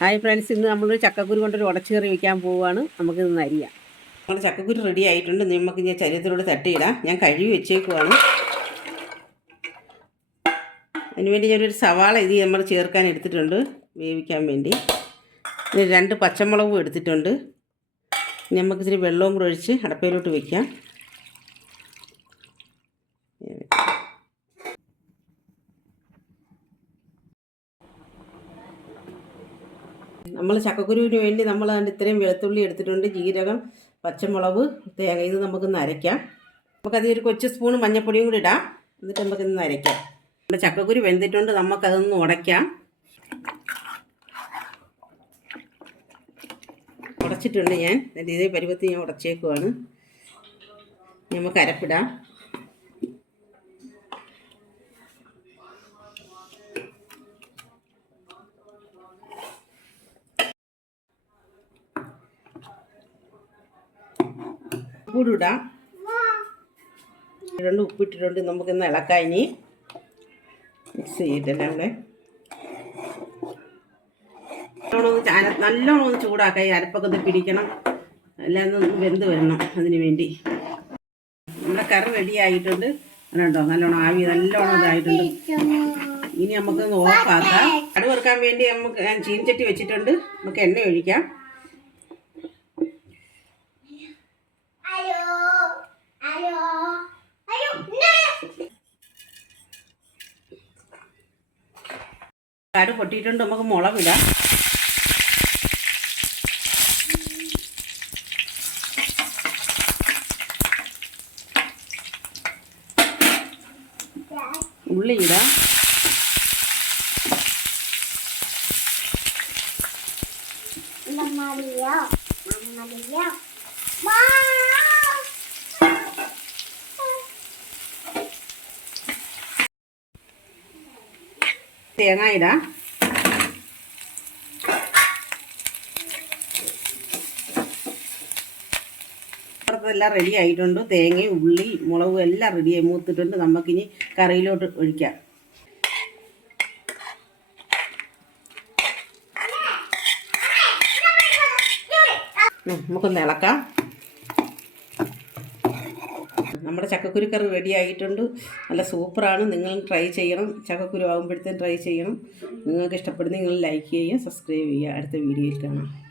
Hi friends ഇന്ന് നമ്മൾ ചക്കക്കുരു കൊണ്ടൊരു ഉടച്ചുകറി വയ്ക്കാൻ പോവുകയാണ് നമുക്ക് ഇന്ന് അരിയാം. നമ്മുടെ ചക്കക്കുരു റെഡി ആയിട്ടുണ്ട്. നമുക്ക് ഞാൻ ചരിത്രത്തിലൂടെ തട്ടിയിടാം. ഞാൻ കഴുകി വെച്ചേക്കുവാണ്. അതിനുവേണ്ടി ഞാനൊരു സവാള ഇത് നമ്മൾ ചേർക്കാൻ എടുത്തിട്ടുണ്ട്. വേവിക്കാൻ വേണ്ടി. രണ്ട് പച്ചമുളകും എടുത്തിട്ടുണ്ട്. നമുക്ക് വെള്ളവും കൂടെ ഒഴിച്ച് അടപ്പയിലോട്ട് വയ്ക്കാം നമ്മൾ ചക്കക്കുരുവിന് വേണ്ടി നമ്മൾ അതിന്റെ ഇത്രയും വെളുത്തുള്ളി എടുത്തിട്ടുണ്ട് ജീരകം പച്ചമുളക് തേങ്ങ ഇത് നമുക്കൊന്ന് അരയ്ക്കാം. നമുക്കതിൽ ഒരു കൊച്ചു സ്പൂൺ മഞ്ഞൾപ്പൊടിയും കൂടി ഇടാം. എന്നിട്ട് നമുക്കിന്ന് അരയ്ക്കാം. നമ്മുടെ ചക്കക്കുരു വെന്തിട്ടുണ്ട് നമുക്കതൊന്ന് ഉടയ്ക്കാം. ഉടച്ചിട്ടുണ്ട് ഞാൻ. ഇതേ പരുവത്തിൽ ഞാൻ ഉടച്ചേക്കുവാണ്. നമുക്ക് അരപ്പിടാം. ഉപ്പിടാം രണ്ട് ഉപ്പിട്ടിട്ടുണ്ട്. നമുക്കിന്ന് ഇളക്കാം ഇനി. മിക്സ് ചെയ്തിട്ടല്ലേ അവിടെ നല്ലോണം നല്ലോണം ഒന്ന് ചൂടാക്കാം. ഈ അരപ്പൊക്കെ ഒന്ന് പിടിക്കണം. ഒന്ന് വെന്ത് വരണം അതിന് വേണ്ടി. നമ്മുടെ കറി റെഡി ആയിട്ടുണ്ട്. നല്ലോണം ആവി നല്ലോണം ഇതായിട്ടുണ്ട്. ഇനി നമുക്കൊന്ന് ഓഫാക്കാം. കടുവറുക്കാൻ വേണ്ടി നമുക്ക് ഞാൻ ചീൻചട്ടി വെച്ചിട്ടുണ്ട്. നമുക്ക് എണ്ണ ഒഴിക്കാം. കടു പൊട്ടിയിട്ടുണ്ട് നമുക്ക് മുളകിടാം ഉള്ളി ഇടാം. Maria, Maria, തേങ്ങ ഇടാം എല്ലാം റെഡി ആയിട്ടുണ്ട്. തേങ്ങയും ഉള്ളി മുളകും എല്ലാം റെഡിയായി മൂത്തിട്ടുണ്ട്. നമുക്കിനി കറിയിലോട്ട് ഒഴിക്കാം. നമുക്കൊന്ന് ഇളക്കാം. നമ്മുടെ ചക്കക്കുരു കറി റെഡി ആയിട്ടുണ്ട്. നല്ല സൂപ്പറാണ്. നിങ്ങൾ ട്രൈ ചെയ്യണം. ചക്കക്കുരു ആകുമ്പോഴത്തേക്കും ട്രൈ ചെയ്യണം. നിങ്ങൾക്ക് ഇഷ്ടപ്പെടുന്ന നിങ്ങൾ ലൈക്ക് ചെയ്യുക സബ്സ്ക്രൈബ് ചെയ്യുക. അടുത്ത വീഡിയോയിൽ കാണാം.